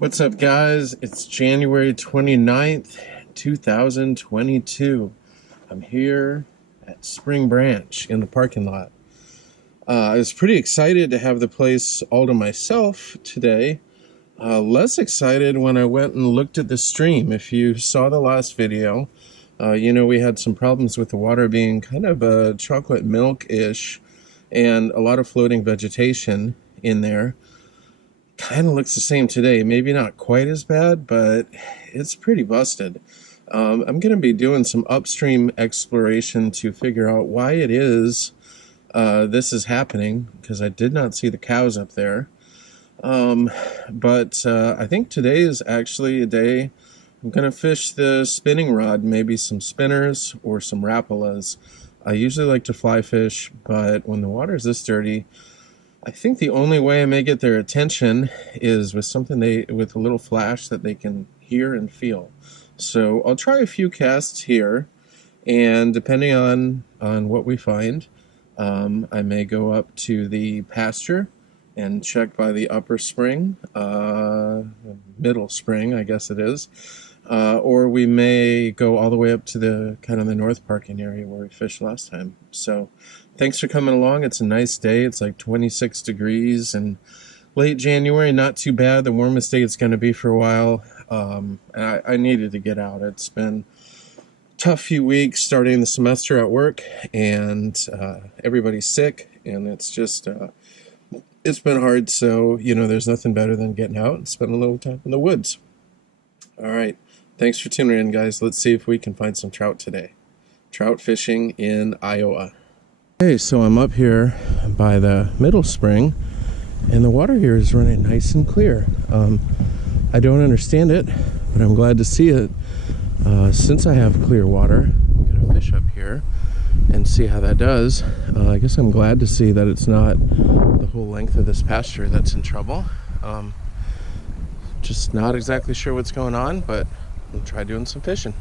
What's up, guys? It's January 29th, 2022. I'm here at Spring Branch in the parking lot. I was pretty excited to have the place all to myself today. Less excited when I went and looked at the stream. If you saw the last video, we had some problems with the water being kind of a chocolate milk-ish and a lot of floating vegetation in there. Kind of looks the same today. Maybe not quite as bad, but it's pretty busted. I'm going to be doing some upstream exploration to figure out why it is this is happening, because I did not see the cows up there. But I think today is actually a day I'm going to fish the spinning rod, maybe some spinners or some rapalas. I usually like to fly fish, but when the water's this dirty, I think the only way I may get their attention is with something with a little flash that they can hear and feel. So I'll try a few casts here, and depending on what we find, I may go up to the pasture and check by the upper spring, middle spring, I guess it is, or we may go all the way up to the kind of the north parking area where we fished last time. So thanks for coming along. It's a nice day. It's like 26 degrees and late January, not too bad. The warmest day it's going to be for a while. I needed to get out. It's been a tough few weeks starting the semester at work, and everybody's sick, and it's just it's been hard. So there's nothing better than getting out and spending a little time in the woods. All right, thanks for tuning in, guys. Let's see if we can find some trout today. Trout fishing in Iowa. Okay, so I'm up here by the middle spring, and the water here is running nice and clear. I don't understand it, but I'm glad to see it. Since I have clear water, I'm gonna fish up here and see how that does. I guess I'm glad to see that it's not the whole length of this pasture that's in trouble. Just not exactly sure what's going on, but we'll try doing some fishing.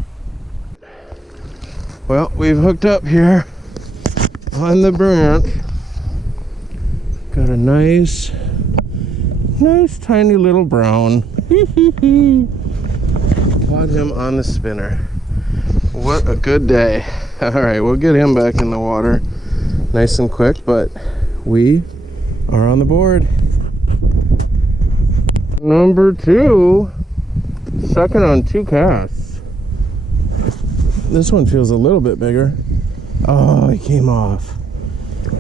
Well, we've hooked up here on the branch. Got a nice tiny little brown. Caught him on the spinner. What a good day. All right, we'll get him back in the water nice and quick, but we are on the board. Number 2, second on 2 casts. This one feels a little bit bigger. Oh, he came off.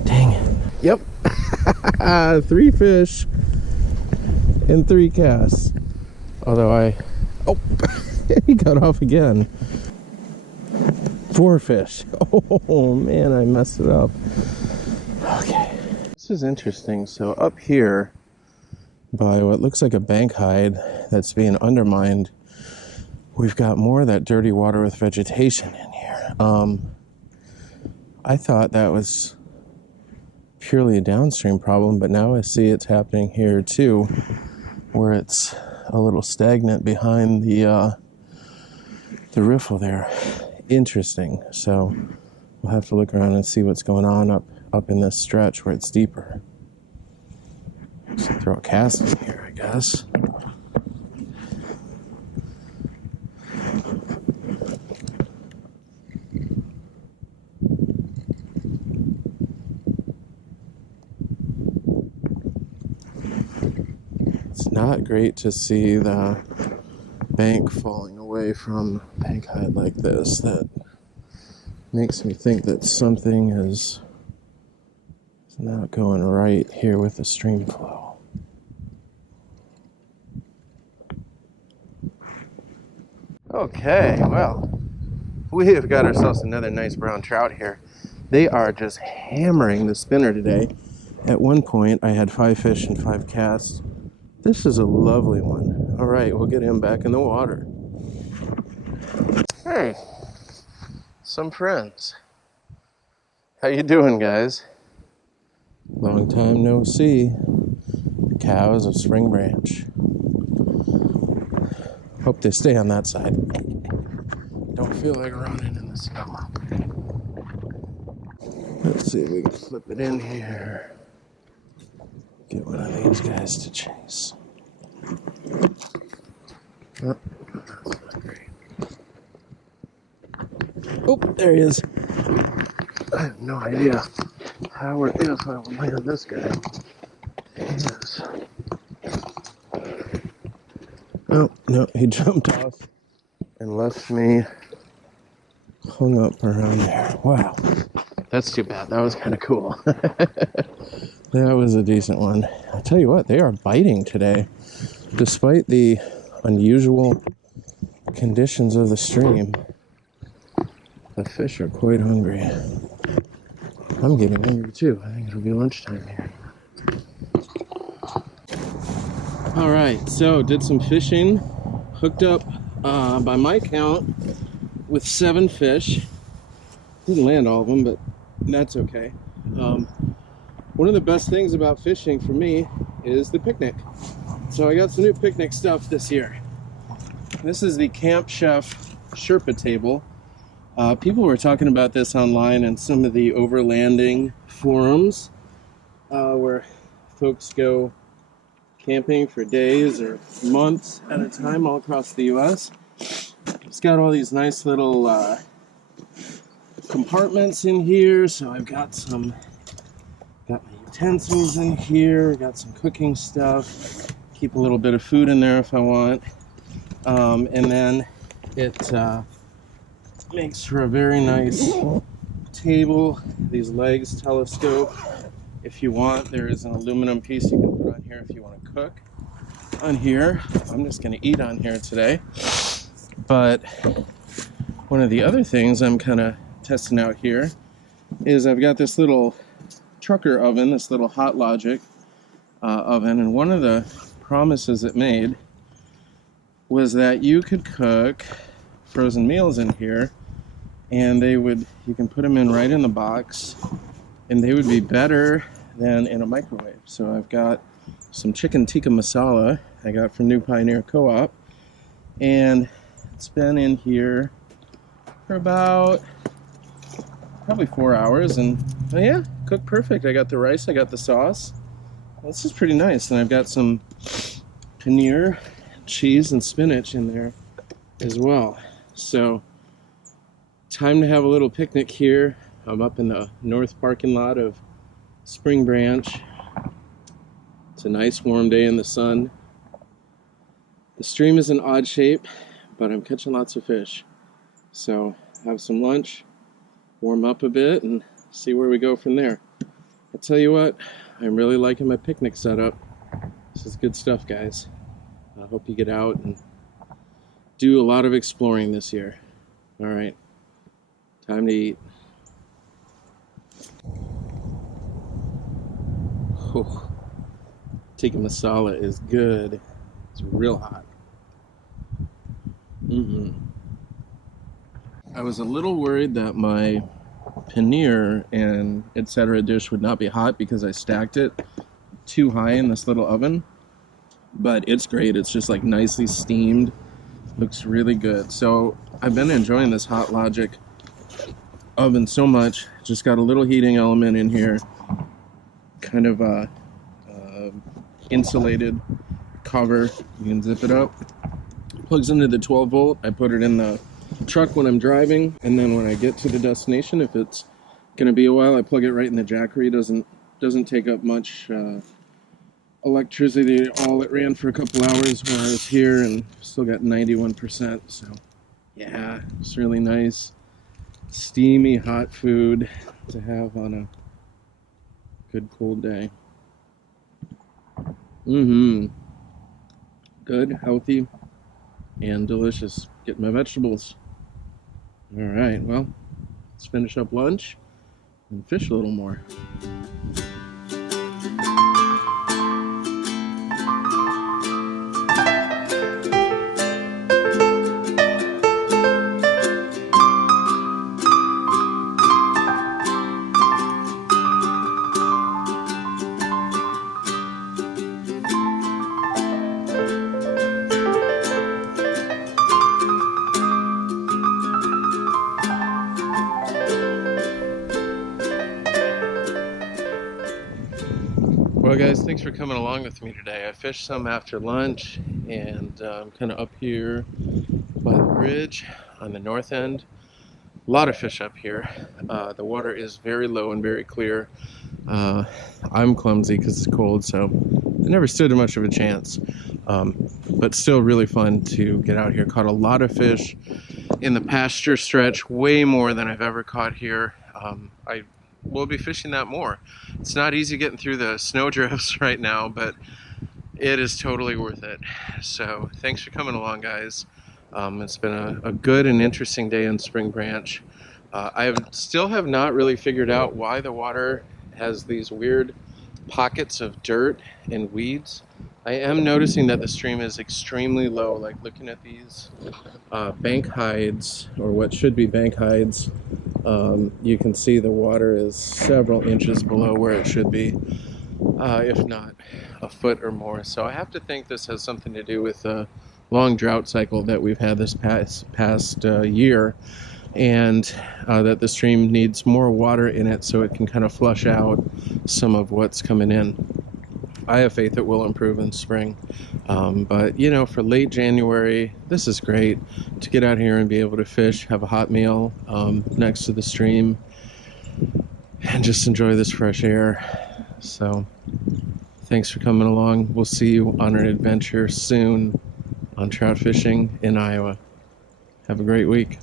Dang it. Yep. 3 fish in 3 casts. Although he got off again. 4 fish. Oh man, I messed it up. Okay. This is interesting. So up here by what looks like a bank hide that's being undermined, we've got more of that dirty water with vegetation in here. I thought that was purely a downstream problem, but now I see it's happening here too, where it's a little stagnant behind the riffle there. Interesting. So we'll have to look around and see what's going on up in this stretch where it's deeper. So throw a cast in here, I guess. It's not great to see the bank falling away from bank hide like this. That makes me think that something is not going right here with the stream flow. Okay, well, we have got ourselves another nice brown trout here. They are just hammering the spinner today. At one point, I had 5 fish and 5 casts. This is a lovely one. All right, we'll get him back in the water. Hey, some friends. How you doing, guys? Long time no see. The cows of Spring Branch. Hope they stay on that side. Don't feel like running in the snow. Let's see if we can flip it in here. Get one of these guys to chase. Oh, that's not great. Oh, there he is. I have no idea how or if I will land this guy. He is. Oh, no, he jumped off and left me hung up around there. Wow. That's too bad. That was kind of cool. That was a decent one. I'll tell you what, they are biting today. Despite the unusual conditions of the stream, the fish are quite hungry. I'm getting hungry too. I think it'll be lunchtime here. All right, so did some fishing. Hooked up, by my count, with 7 fish. Didn't land all of them, but that's okay. One of the best things about fishing for me is the picnic. So I got some new picnic stuff this year. This is the Camp Chef Sherpa Table. People were talking about this online in some of the overlanding forums, where folks go camping for days or months at a time all across the US. It's got all these nice little compartments in here, so I've got my utensils in here, got some cooking stuff, keep a little bit of food in there if I want, and then it makes for a very nice table. These legs telescope. If you want, there is an aluminum piece you can put on here if you want to cook on here. I'm just going to eat on here today. But one of the other things I'm kind of testing out here is I've got this little trucker oven, this little Hot Logic oven, and one of the promises it made was that you could cook frozen meals in here, and you can put them in right in the box, and they would be better than in a microwave. So I've got some chicken tikka masala I got from New Pioneer Co-op, and it's been in here for about probably 4 hours, and oh yeah, cooked perfect. I got the rice, I got the sauce. This is pretty nice, and I've got some paneer, cheese, and spinach in there as well. So time to have a little picnic here. I'm up in the north parking lot of Spring Branch. It's a nice warm day in the sun. The stream is in odd shape, but I'm catching lots of fish. So have some lunch, warm up a bit, and see where we go from there. I'll tell you what, I'm really liking my picnic setup. This is good stuff, guys. I hope you get out and do a lot of exploring this year. All right, time to eat. Oh, tikka masala is good. It's real hot. I was a little worried that my paneer and etc. dish would not be hot because I stacked it too high in this little oven, but it's great. It's just like nicely steamed. Looks really good. So I've been enjoying this Hot Logic oven so much. Just got a little heating element in here, kind of a insulated cover. You can zip it up. Plugs into the 12 volt. I put it in the truck when I'm driving, and then when I get to the destination, if it's gonna be a while, I plug it right in the Jackery. Doesn't take up much electricity at all. It ran for a couple hours while I was here and still got 91%. So yeah, it's really nice, steamy, hot food to have on a good cold day. Good, healthy, and delicious. Get my vegetables. All right, well, let's finish up lunch and fish a little more. guys, thanks for coming along with me today. I fished some after lunch, and I'm kind of up here by the bridge on the north end. A lot of fish up here. The water is very low and very clear. I'm clumsy because it's cold, so I never stood much of a chance. But still really fun to get out here. Caught a lot of fish in the pasture stretch, way more than I've ever caught here. I will be fishing that more. It's not easy getting through the snowdrifts right now, but it is totally worth it. So thanks for coming along, guys. It's been a good and interesting day in Spring Branch. Still have not really figured out why the water has these weird pockets of dirt and weeds. I am noticing that the stream is extremely low, like looking at these bank hides, or what should be bank hides. You can see the water is several inches below where it should be, if not a foot or more. So I have to think this has something to do with the long drought cycle that we've had this past year, and that the stream needs more water in it so it can kind of flush out some of what's coming in. I have faith it will improve in spring, but you know, for late January, this is great to get out here and be able to fish, have a hot meal next to the stream, and just enjoy this fresh air. So thanks for coming along. We'll see you on an adventure soon on trout fishing in Iowa. Have a great week.